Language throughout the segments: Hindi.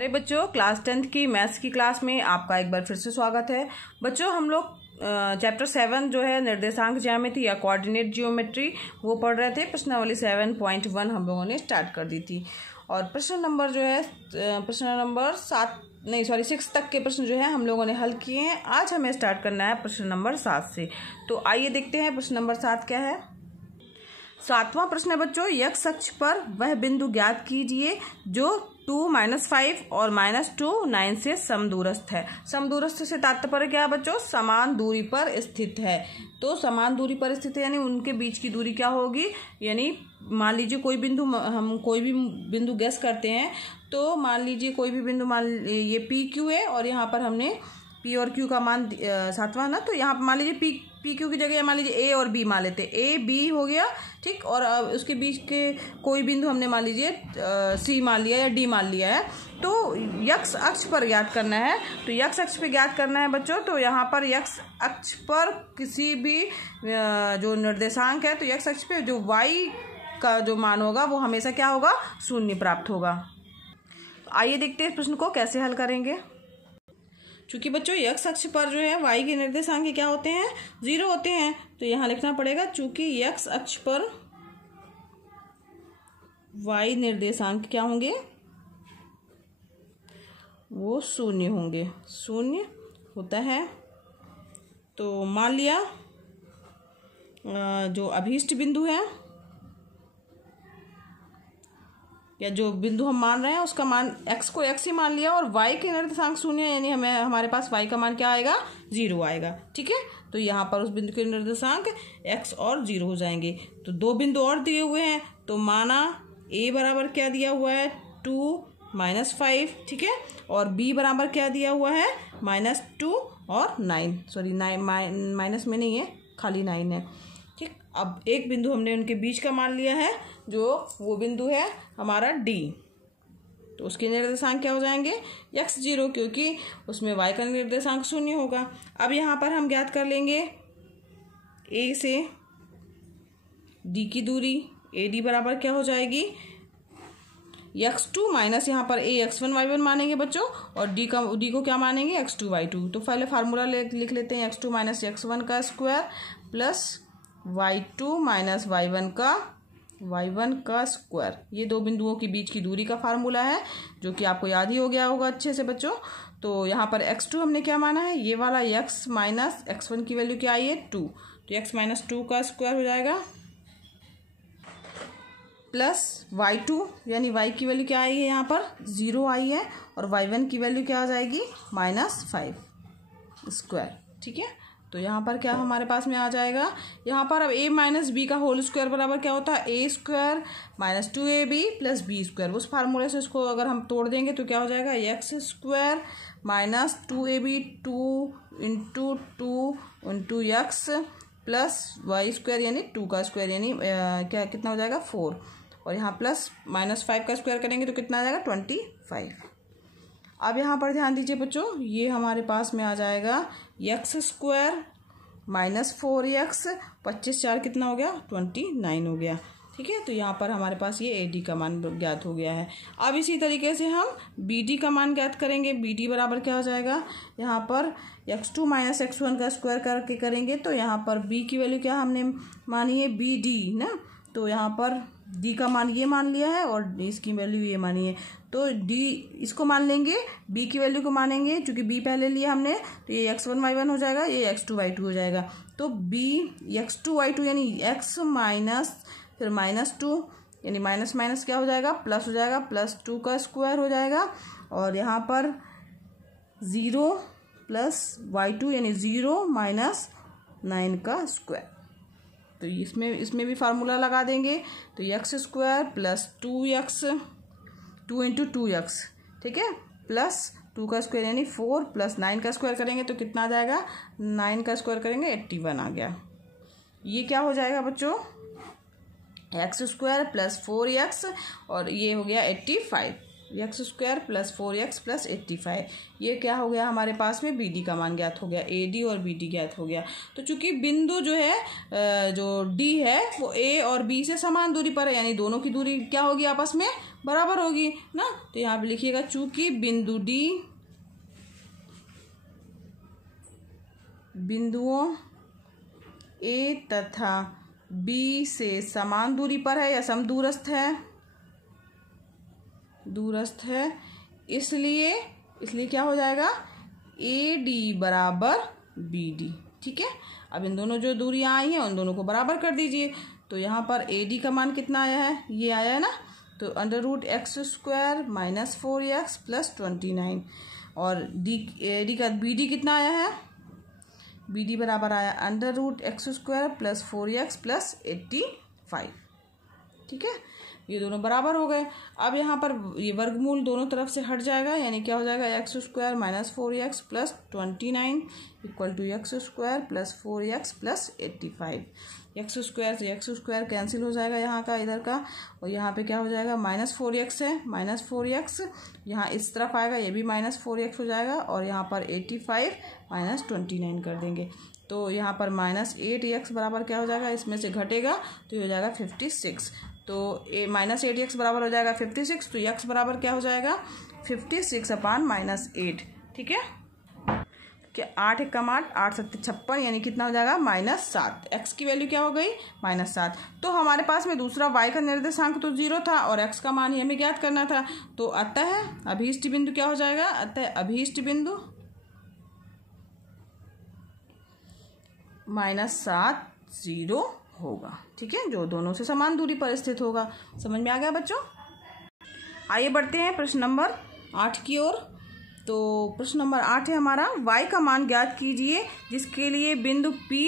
बच्चों, क्लास 10th की मैथ्स की क्लास में आपका एक बार फिर से स्वागत है। बच्चों, हम लोग चैप्टर 7 जो है निर्देशांक ज्यामिति या कोऑर्डिनेट जियोमेट्री वो पढ़ रहे थे। प्रश्नावली 7.1 हम लोगों ने स्टार्ट कर दी थी और प्रश्न नंबर जो है प्रश्न नंबर 6 तक के प्रश्न जो है हम लोगों ने हल किए हैं। आज हमें स्टार्ट करना है प्रश्न नंबर 7 से। तो आइए देखते हैं प्रश्न नंबर 7 क्या है। 7वां प्रश्न है बच्चों, x अक्ष पर वह बिंदु ज्ञात कीजिए जो 2, -5 और -2, 9 से समदूरस्थ है। समदूरस्थ से तात्पर्य क्या है बच्चों? समान दूरी पर स्थित है। तो समान दूरी पर स्थित है यानी उनके बीच की दूरी क्या होगी? यानी मान लीजिए कोई बिंदु, हम कोई भी बिंदु गेस करते हैं तो मान लीजिए कोई भी बिंदु, मान ये PQ है और यहाँ पर हमने P और Q का मान 7वां ना, तो यहाँ पर मान लीजिए PQ की जगह मान लीजिए A और B मान लेते हैं। A B हो गया, ठीक, और उसके बीच के कोई बिंदु हमने मान लीजिए C मान लिया या D मान लिया है। तो x अक्ष पर ज्ञात करना है। तो x अक्ष पे ज्ञात करना है बच्चों। तो यहाँ पर x अक्ष पर किसी भी जो निर्देशांक है तो x अक्ष पे जो y का जो मान होगा वो हमेशा क्या होगा? 0 प्राप्त होगा। आइए देखते हैं इस प्रश्न को कैसे हल करेंगे। चूंकि बच्चों x अक्ष पर जो है y के निर्देशांक क्या होते हैं? 0 होते हैं। तो यहाँ लिखना पड़ेगा चूंकि x अक्ष पर y निर्देशांक क्या होंगे? वो 0 होंगे। 0 होता है। तो मान लिया जो अभीष्ट बिंदु है या जो बिंदु हम मान रहे हैं उसका मान x को x ही मान लिया और y के निर्देशांक 0 यानी हमारे पास y का मान क्या आएगा? 0 आएगा। ठीक है, तो यहाँ पर उस बिंदु के निर्देशांक x और 0 हो जाएंगे। तो दो बिंदु और दिए हुए हैं तो माना a बराबर क्या दिया हुआ है? 2 -5, ठीक है, और b बराबर क्या दिया हुआ है? -2 और 9, सॉरी 9 माइनस में नहीं है, खाली 9 है। ठीक, अब एक बिंदु हमने उनके बीच का मान लिया है जो वो बिंदु है हमारा D। तो उसके निर्देशांक क्या हो जाएंगे? x0, क्योंकि उसमें y का निर्देशांक 0 होगा। अब यहाँ पर हम ज्ञात कर लेंगे A से D की दूरी। AD बराबर क्या हो जाएगी? x2 माइनस यहाँ पर A x1 y1 मानेंगे बच्चों और D को क्या मानेंगे? x2 y2। तो पहले फार्मूला लिख लेते हैं। x2 माइनस x1 का square plus y2 minus y1 का स्क्वायर। ये दो बिंदुओं के बीच की दूरी का फार्मूला है जो कि आपको याद ही हो गया होगा अच्छे से बच्चों। तो यहाँ पर x2 हमने क्या माना है? ये वाला x माइनस x1 की वैल्यू क्या आई है? 2। तो x माइनस 2 का स्क्वायर हो जाएगा प्लस y2 यानी y की वैल्यू क्या आई है? यहाँ पर 0 आई है और y1 की वैल्यू क्या आ जाएगी? -5 स्क्वायर। ठीक है, तो यहाँ पर क्या हमारे पास में आ जाएगा? यहाँ पर अब a माइनस बी का होल स्क्वायर बराबर क्या होता है? a square minus 2ab plus b square. उस फार्मूले से इसको अगर हम तोड़ देंगे तो क्या हो जाएगा? x square minus 2ab 2 into 2 into x plus y square यानी 2 का स्क्वायर यानी क्या कितना हो जाएगा? 4। और यहाँ प्लस -5 का स्क्वायर करेंगे तो कितना आ जाएगा? 25। अब यहाँ पर ध्यान दीजिए बच्चों, ये हमारे पास में आ जाएगा x स्क्वायर माइनस 4x, 25 4 कितना हो गया? 29 हो गया। ठीक है, तो यहाँ पर हमारे पास ये AD का मान ज्ञात हो गया है। अब इसी तरीके से हम BD का मान ज्ञात करेंगे। BD बराबर क्या हो जाएगा? यहाँ पर x2 माइनस x1 का स्क्वायर करके करेंगे तो यहाँ पर B की वैल्यू क्या हमने मानी है? BD ना। तो यहाँ पर D का मान ये मान लिया है और इसकी वैल्यू ये मानी है। तो D इसको मान लेंगे, B की वैल्यू को मानेंगे। चूंकि B पहले लिया हमने तो ये x1 y1 हो जाएगा, ये x2 y2 हो जाएगा। तो B x2 y2 यानी x माइनस फिर -2 यानी माइनस माइनस क्या हो जाएगा? प्लस हो जाएगा, +2 का स्क्वायर हो जाएगा और यहाँ पर 0 प्लस y2 यानी 0 माइनस 9 का स्क्वायर। तो इसमें भी फार्मूला लगा देंगे। तो x square plus 2x 2 into 2x, ठीक है, प्लस 2 का स्क्वायर यानी 4 प्लस 9 का स्क्वायर करेंगे तो कितना आ जाएगा? 9 का स्क्वायर करेंगे 81 आ गया। ये क्या हो जाएगा बच्चों? x स्क्वायर प्लस 4x और ये हो गया 85। X square plus 4x plus 85, ये क्या हो गया हमारे पास में? BD का मान ज्ञात हो गया, AD और BD ज्ञात हो गया। तो चूंकि बिंदु जो है जो D है वो A और B से समान दूरी पर है यानी दोनों की दूरी क्या होगी आपस में? बराबर होगी ना। तो यहाँ पे लिखिएगा चूंकि बिंदुओं ए तथा बी से समान दूरी पर है या समदूरस्थ है, इसलिए क्या हो जाएगा, ए डी बराबर बी डी। ठीक है, अब इन दोनों जो दूरियां आई हैं उन दोनों को बराबर कर दीजिए। तो यहाँ पर ए डी का मान कितना आया है, ये आया है ना, तो √x² - 4x + 29 और डी का बी डी कितना आया है, बी डी बराबर आया √x² + 4x + 85। ठीक है, ये दोनों बराबर हो गए। अब यहाँ पर ये वर्गमूल दोनों तरफ से हट जाएगा, यानी क्या हो जाएगा, x² - 4x + 29 = x² + 4x + 85। x² से x² कैंसिल हो जाएगा यहाँ का इधर का, और यहाँ पे क्या हो जाएगा, -4x है, -4x यहाँ इस तरफ आएगा, ये भी -4x हो जाएगा, और यहाँ पर 85 - 29 कर देंगे। तो यहाँ पर -8x बराबर क्या हो जाएगा, इसमें से घटेगा तो ये हो जाएगा 56। तो -8x बराबर हो जाएगा 56, तो x बराबर क्या हो जाएगा, 56/-8। ठीक है, क्या 8 × 8 8 × 7 56, यानी कितना हो जाएगा, -7। x की वैल्यू क्या हो गई, -7। तो हमारे पास में दूसरा y का निर्देशांक तो 0 था और x का मान ही हमें ज्ञात करना था। तो अतः अभीष्ट बिंदु क्या हो जाएगा, अतः अभीष्ट बिंदु -7 0 होगा। ठीक है, जो दोनों से समान दूरी पर स्थित होगा। समझ में आ गया बच्चों। आइए बढ़ते हैं प्रश्न नंबर 8 की ओर। तो प्रश्न नंबर 8 है हमारा, y का मान ज्ञात कीजिए जिसके लिए बिंदु P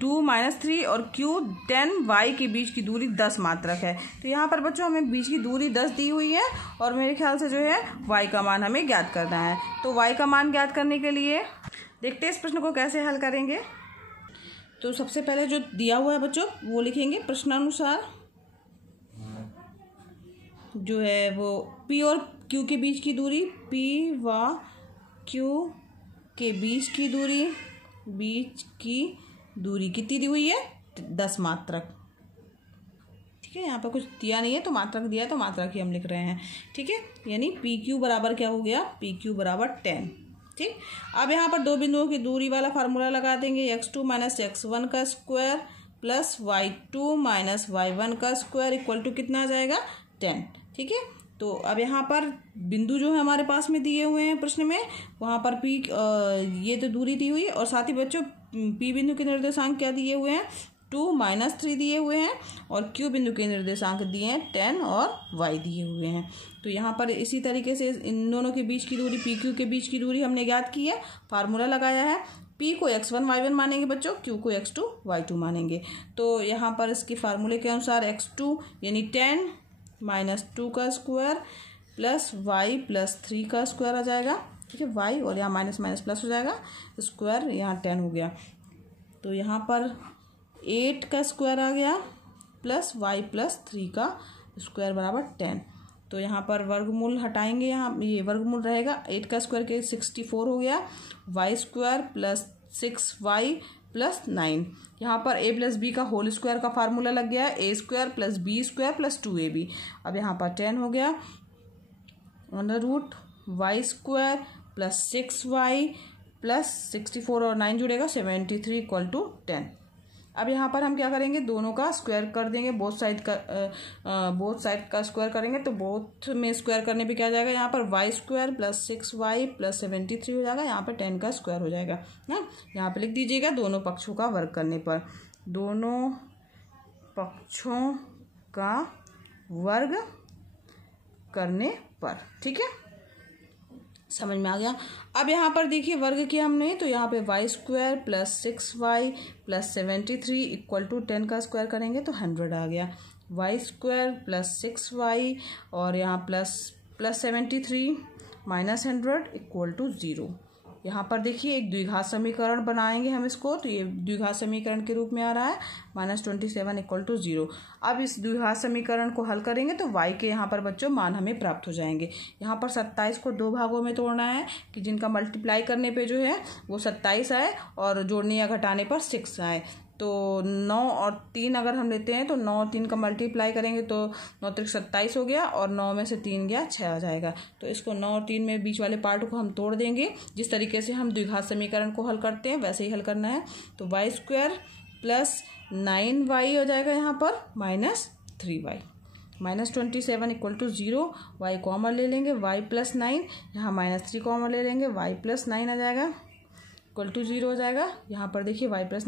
2 - 3 और Q 10 y के बीच की दूरी 10 मात्रक है। तो यहाँ पर बच्चों हमें बीच की दूरी 10 दी हुई है और मेरे ख्याल से जो है y का मान हमें ज्ञात करना है। तो y का मान ज्ञात करने के लिए देखते हैं इस प्रश्न को कैसे हल करेंगे। तो सबसे पहले जो दिया हुआ है बच्चों वो लिखेंगे प्रश्नानुसार, जो है वो P और Q के बीच की दूरी, P व Q के बीच की दूरी कितनी दी हुई है, 10 मात्रक। ठीक है, यहाँ पर कुछ दिया नहीं है तो मात्रक दिया है तो मात्रक ही हम लिख रहे हैं। ठीक है, यानी PQ बराबर क्या हो गया, PQ बराबर 10। ठीक, अब यहाँ पर दो बिंदुओं की दूरी वाला फार्मूला लगा देंगे, x2 - x1 का स्क्वायर प्लस y2 - y1 का स्क्वायर इक्वल टू कितना आ जाएगा, 10। ठीक है, तो अब यहाँ पर बिंदु जो है हमारे पास में दिए हुए हैं प्रश्न में, वहाँ पर P ये तो दूरी दी हुई है और साथ ही बच्चों P बिंदु के निर्देशांक क्या दिए हुए हैं, 2 - 3 दिए हुए हैं, और Q बिंदु के निर्देशांक दिए हैं 10 और y दिए हुए हैं। तो यहाँ पर इसी तरीके से इन दोनों के बीच की दूरी, PQ के बीच की दूरी हमने ज्ञात की है, फार्मूला लगाया है। P को x1 y1 मानेंगे बच्चों, Q को x2 y2 मानेंगे। तो यहाँ पर इसके फार्मूले के अनुसार x2 यानी 10 - 2 का स्क्वायर प्लस y + 3 का स्क्वायर आ जाएगा। ठीक है, y और यहाँ माइनस माइनस प्लस हो जाएगा, स्क्वायर यहाँ 10 हो गया। तो यहाँ पर 8 का स्क्वायर आ गया प्लस y + 3 का स्क्वायर बराबर 10। तो यहाँ पर वर्गमूल हटाएंगे, यहाँ ये वर्गमूल रहेगा, 8 का स्क्वायर के 64 हो गया, y² + 6y + 9। यहाँ पर a + b का होल स्क्वायर का फार्मूला लग गया है, a² + b² + 2ab। अब यहाँ पर 10 हो गया, √y² + 6y + 64 और 9 जुड़ेगा 73 = 10। अब यहाँ पर हम क्या करेंगे, दोनों का स्क्वायर कर देंगे, बोथ साइड का स्क्वायर करेंगे। तो बोथ में स्क्वायर करने पे क्या जाएगा, यहाँ पर y² + 6y + 73 हो जाएगा, यहाँ पर 10 का स्क्वायर हो जाएगा ना। यहाँ पे लिख दीजिएगा दोनों पक्षों का वर्ग करने पर, दोनों पक्षों का वर्ग करने पर। ठीक है, समझ में आ गया। अब यहाँ पर देखिए वर्ग किया हमने, तो यहाँ पे y² + 6y + 73 = 10 का स्क्वायर करेंगे तो 100 आ गया, y² + 6y और यहाँ प्लस 73 - 100 = 0। यहाँ पर देखिए एक द्विघात समीकरण बनाएंगे हम इसको, तो ये द्विघात समीकरण के रूप में आ रहा है, -27 = 0। अब इस द्विघात समीकरण को हल करेंगे तो y के यहाँ पर बच्चों मान हमें प्राप्त हो जाएंगे। यहाँ पर 27 को 2 भागों में तोड़ना है कि जिनका मल्टीप्लाई करने पे जो है वो 27 आए और जोड़ने या घटाने पर 6 आए। तो 9 और 3 अगर हम लेते हैं तो 9 और 3 का मल्टीप्लाई करेंगे तो 9 त्रिक 27 हो गया, और 9 में से 3 गया 6 आ जाएगा। तो इसको 9 और 3 में बीच वाले पार्ट को हम तोड़ देंगे। जिस तरीके से हम द्विघात समीकरण को हल करते हैं वैसे ही हल करना है। तो वाई स्क्वायर प्लस 9y हो जाएगा यहाँ पर minus 3y, -27 equal to 0। Y common ले लेंगे, y प्लस 9, यहाँ -3 कॉमन ले लेंगे, y प्लस 9 आ जाएगा इक्वल टू 0 हो जाएगा। यहाँ पर देखिए y प्लस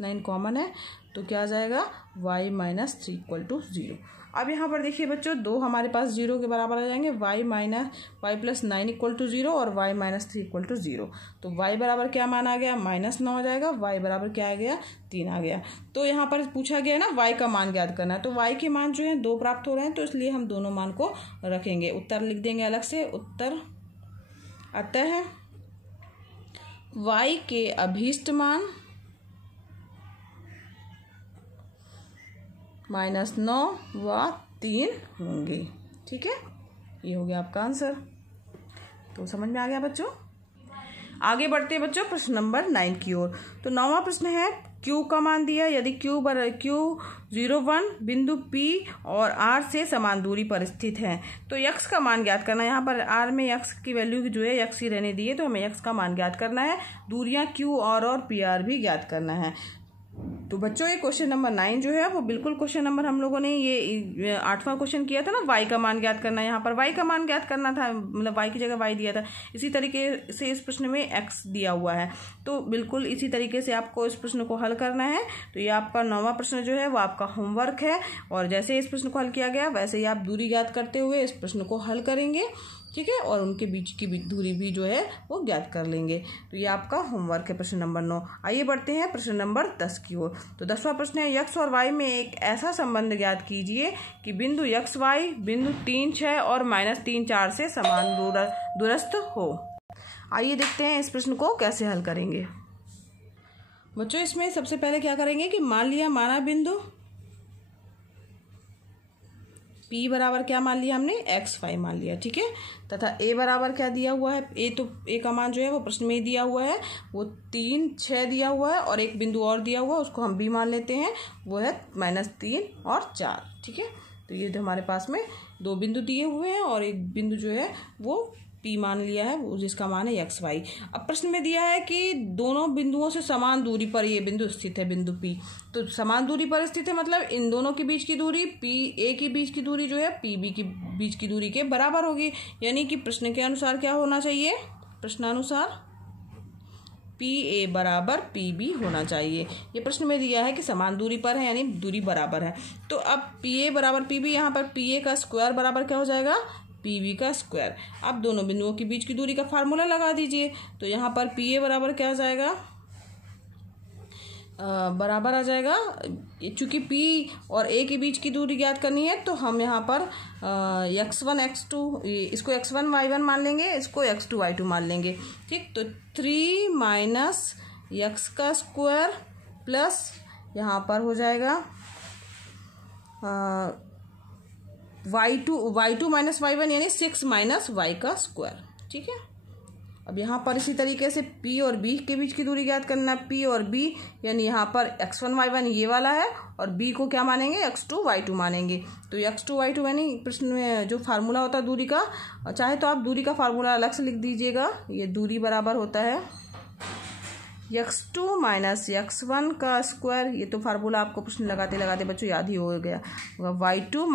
9 कॉमन है, तो क्या आ जाएगा y माइनस 3 इक्वल टू 0। अब यहाँ पर देखिए बच्चों, दो हमारे पास 0 के बराबर आ जाएंगे, y प्लस 9 इक्वल टू 0 और y माइनस 3 इक्वल टू 0। तो y बराबर क्या मान आ गया, -9 आ जाएगा, y बराबर क्या आ गया 3 आ गया। तो यहाँ पर पूछा गया ना y का मान ज्ञात करना है, तो y के मान जो है 2 प्राप्त हो रहे हैं, तो इसलिए हम दोनों मान को रखेंगे। उत्तर लिख देंगे अलग से। उत्तर अतः y के अभीष्ट मान -9 व 3 होंगे। ठीक है, ये हो गया आपका आंसर। तो समझ में आ गया बच्चों। आगे बढ़ते हैं बच्चों प्रश्न नंबर 9 की ओर। तो 9वां प्रश्न है, Q का मान दिया, यदि Q 01 बिंदु P और R से समान दूरी पर स्थित है तो x का मान ज्ञात करना है। यहाँ पर R में x की वैल्यू जो है x ही रहने दी है, तो हमें x का मान ज्ञात करना है। दूरियां Q और PR भी ज्ञात करना है। तो बच्चों ये क्वेश्चन नंबर 9 जो है वो बिल्कुल क्वेश्चन नंबर हम लोगों ने ये 8वां क्वेश्चन किया था ना, y का मान ज्ञात करना है। यहाँ पर y का मान ज्ञात करना था, मतलब y की जगह y दिया था। इसी तरीके से इस प्रश्न में x दिया हुआ है, तो बिल्कुल इसी तरीके से आपको इस प्रश्न को हल करना है। तो ये आपका 9वां प्रश्न जो है वो आपका होमवर्क है, और जैसे इस प्रश्न को हल किया गया वैसे ही आप दूरी ज्ञात करते हुए इस प्रश्न को हल करेंगे। ठीक है, और उनके बीच की दूरी भी जो है वो ज्ञात कर लेंगे। तो ये आपका होमवर्क है प्रश्न नंबर 9। आइए बढ़ते हैं प्रश्न नंबर 10 की ओर। तो 10वां प्रश्न है, x और y में एक ऐसा संबंध ज्ञात कीजिए कि बिंदु x y बिंदु 3 6 और -3 4 से समान दूरस्थ हो। आइए देखते हैं इस प्रश्न को कैसे हल करेंगे। बच्चों इसमें सबसे पहले क्या करेंगे कि माना बिंदु P बराबर क्या मान लिया हमने, x5 मान लिया। ठीक है, तथा A बराबर क्या दिया हुआ है, A का मान जो है वो प्रश्न में ही दिया हुआ है, वो 3 6 दिया हुआ है, और एक बिंदु और दिया हुआ है उसको हम B मान लेते हैं, वो है -3 और 4। ठीक है, तो ये तो हमारे पास में 2 बिंदु दिए हुए हैं और एक बिंदु जो है वो P मान लिया है, वो जिसका मान है xy। अब प्रश्न में दिया है कि दोनों बिंदुओं से समान दूरी पर ये बिंदु स्थित है, बिंदु P। तो समान दूरी पर स्थित है मतलब इन दोनों के बीच की दूरी A के बीच की दूरी जो है PB के बीच की दूरी के बराबर होगी। यानी कि प्रश्न के अनुसार क्या होना चाहिए, प्रश्नानुसार PA बराबर PB होना चाहिए। ये प्रश्न में दिया है कि समान दूरी पर है, यानी दूरी बराबर है। तो अब PA बराबर PB, यहाँ पर PA का स्क्वायर बराबर क्या हो जाएगा, PB का स्क्वायर। अब दोनों बिंदुओं के बीच की दूरी का फार्मूला लगा दीजिए। तो यहाँ पर PA बराबर क्या आ जाएगा, बराबर आ जाएगा, चूंकि P और A के बीच की दूरी ज्ञात करनी है तो हम यहाँ पर x1 x2, इसको x1 y1 मान लेंगे, इसको x2 y2 मान लेंगे। ठीक, तो 3 - x का स्क्वायर प्लस यहाँ पर हो जाएगा y2 माइनस y1 यानी 6 - y का स्क्वायर। ठीक है, अब यहाँ पर इसी तरीके से P और B के बीच की दूरी ज्ञात करना। P और B यानी यहाँ पर x1 y1 ये वाला है, और B को क्या मानेंगे, x2 y2 मानेंगे। तो x2 y2 यानी प्रश्न में जो फार्मूला होता है दूरी का, चाहे तो आप दूरी का फार्मूला अलग से लिख दीजिएगा। ये दूरी बराबर होता है x2 - x1 का स्क्वायर। ये तो फार्मूला आपको प्रश्न लगाते लगाते बच्चों याद ही हो गया, y2 -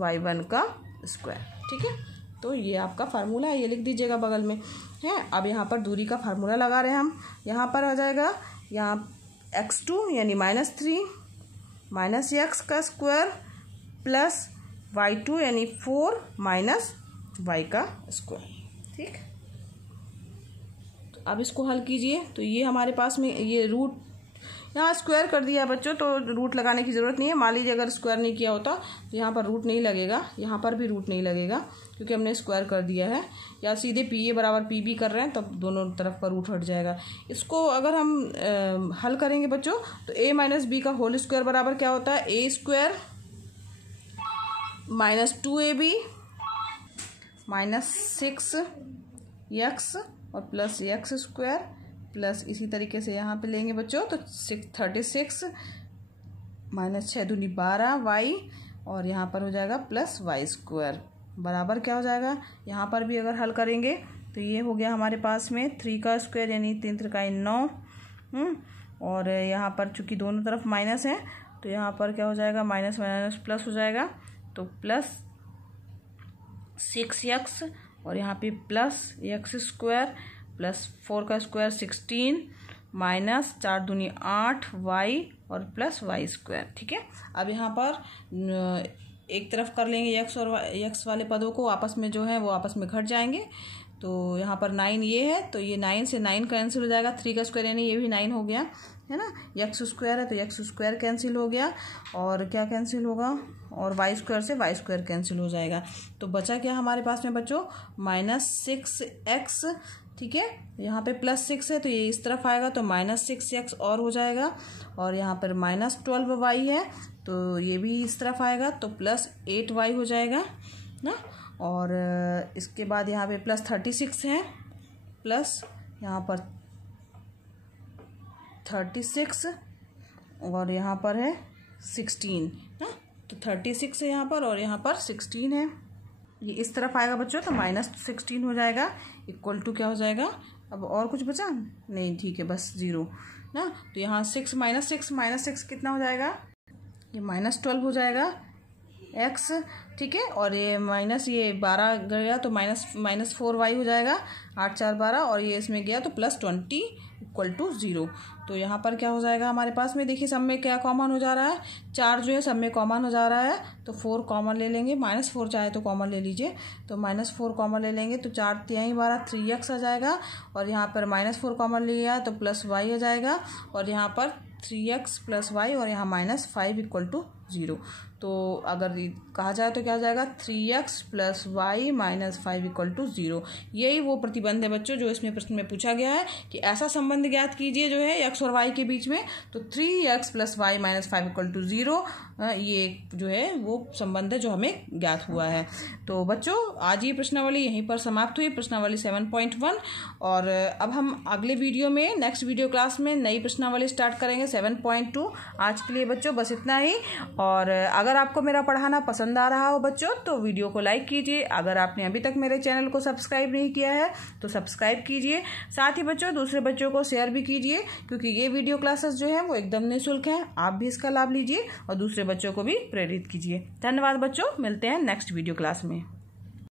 y1 का स्क्वायर। ठीक है, तो ये आपका फार्मूला है, ये लिख दीजिएगा बगल में है। अब यहाँ पर दूरी का फार्मूला लगा रहे हैं हम। यहाँ पर आ जाएगा, यहाँ x2 यानी -3 - x का स्क्वायर प्लस y2 यानी 4 - y का स्क्वायर। ठीक, अब इसको हल कीजिए। तो ये हमारे पास में ये रूट यहाँ स्क्वायर कर दिया बच्चों, तो रूट लगाने की ज़रूरत नहीं है। मान लीजिए अगर स्क्वायर नहीं किया होता तो यहाँ पर रूट नहीं लगेगा, यहाँ पर भी रूट नहीं लगेगा, क्योंकि हमने स्क्वायर कर दिया है। या सीधे PA बराबर PB कर रहे हैं तब दोनों तरफ का रूट हट जाएगा। इसको अगर हम हल करेंगे बच्चों तो A - B का होल स्क्वायर बराबर क्या होता है, A स्क्वायर -2AB -6x और प्लस x स्क्वायर प्लस इसी तरीके से यहाँ पे लेंगे बच्चों तो 36 माइनस 6 दूनी 12 वाई और यहाँ पर हो जाएगा प्लस वाई स्क्वायर बराबर क्या हो जाएगा। यहाँ पर भी अगर हल करेंगे तो ये हो गया हमारे पास में 3 का स्क्वायर यानी 3 त्रिकाई 9 और यहाँ पर चूँकि दोनों तरफ माइनस है तो यहाँ पर क्या हो जाएगा माइनस माइनस प्लस हो जाएगा तो प्लस 6x और यहाँ पे प्लस x स्क्वायर प्लस 4 का स्क्वायर 16 माइनस 4 दूनी 8 y और प्लस वाई स्क्वायर। ठीक है, अब यहाँ पर एक तरफ कर लेंगे x और x वाले पदों को आपस में जो है वो आपस में घट जाएंगे। तो यहाँ पर 9 ये है तो ये 9 से 9 कैंसिल हो जाएगा। 3 का स्क्वायर यानी ये भी 9 हो गया है ना। x स्क्वायर है तो x स्क्वायर कैंसिल हो गया और क्या कैंसिल होगा और वाई स्क्वायर से वाई स्क्वायर कैंसिल हो जाएगा। तो बचा क्या हमारे पास में बच्चों -6x। ठीक है, यहाँ पे +6 है तो ये इस तरफ आएगा तो -6x और हो जाएगा और यहाँ पर -12y है तो ये भी इस तरफ आएगा तो +8y हो जाएगा ना। और इसके बाद यहाँ पे +36 है प्लस यहाँ पर 36 और यहाँ पर है 16 ना। तो 36 है यहाँ पर और यहाँ पर 16 है, ये इस तरफ आएगा बच्चों तो -16 हो जाएगा इक्वल टू क्या हो जाएगा। अब और कुछ बचा नहीं, ठीक है बस 0 ना। तो यहाँ 6 -6 कितना हो जाएगा, ये -12 हो जाएगा x। ठीक है, और ये माइनस ये 12 गया तो -4y हो जाएगा 8 4 12 और ये इसमें गया तो +20 इक्वल टू 0। तो यहाँ पर क्या हो जाएगा हमारे पास में, देखिए सब में क्या कॉमन हो जा रहा है, 4 जो है सब में कॉमन हो जा रहा है तो 4 कॉमन ले लेंगे, -4 चाहे तो कॉमन ले लीजिए तो -4 कॉमन ले लेंगे तो 4 तिहाई 12 3x आ जाएगा और यहाँ पर -4 कॉमन लिया तो +y आ जाएगा और यहाँ पर 3x + y और यहाँ -5 इक्वल टू 0। तो अगर कहा जाए तो क्या आ जाएगा 3x + y - 5 इक्वल टू 0। यही वो प्रतिबंध है बच्चों जो इसमें प्रश्न में पूछा गया है कि ऐसा संबंध ज्ञात कीजिए जो है x और y के बीच में। तो 3x + y - 5 इक्वल टू 0 ये जो है वो संबंध है जो हमें ज्ञात हुआ है। तो बच्चों आज ये प्रश्नावली यहीं पर समाप्त हुई, प्रश्नावली 7.1। और अब हम अगले वीडियो में नेक्स्ट वीडियो क्लास में नई प्रश्नावली स्टार्ट करेंगे 7.2। आज के लिए बच्चों बस इतना ही। और अगर आपको मेरा पढ़ाना पसंद आ रहा हो बच्चों तो वीडियो को लाइक कीजिए। अगर आपने अभी तक मेरे चैनल को सब्सक्राइब नहीं किया है तो सब्सक्राइब कीजिए। साथ ही बच्चों दूसरे बच्चों को शेयर भी कीजिए क्योंकि ये वीडियो क्लासेस जो है वो एकदम निःशुल्क हैं, आप भी इसका लाभ लीजिए और दूसरे बच्चों को भी प्रेरित कीजिए। धन्यवाद बच्चों, मिलते हैं नेक्स्ट वीडियो क्लास में।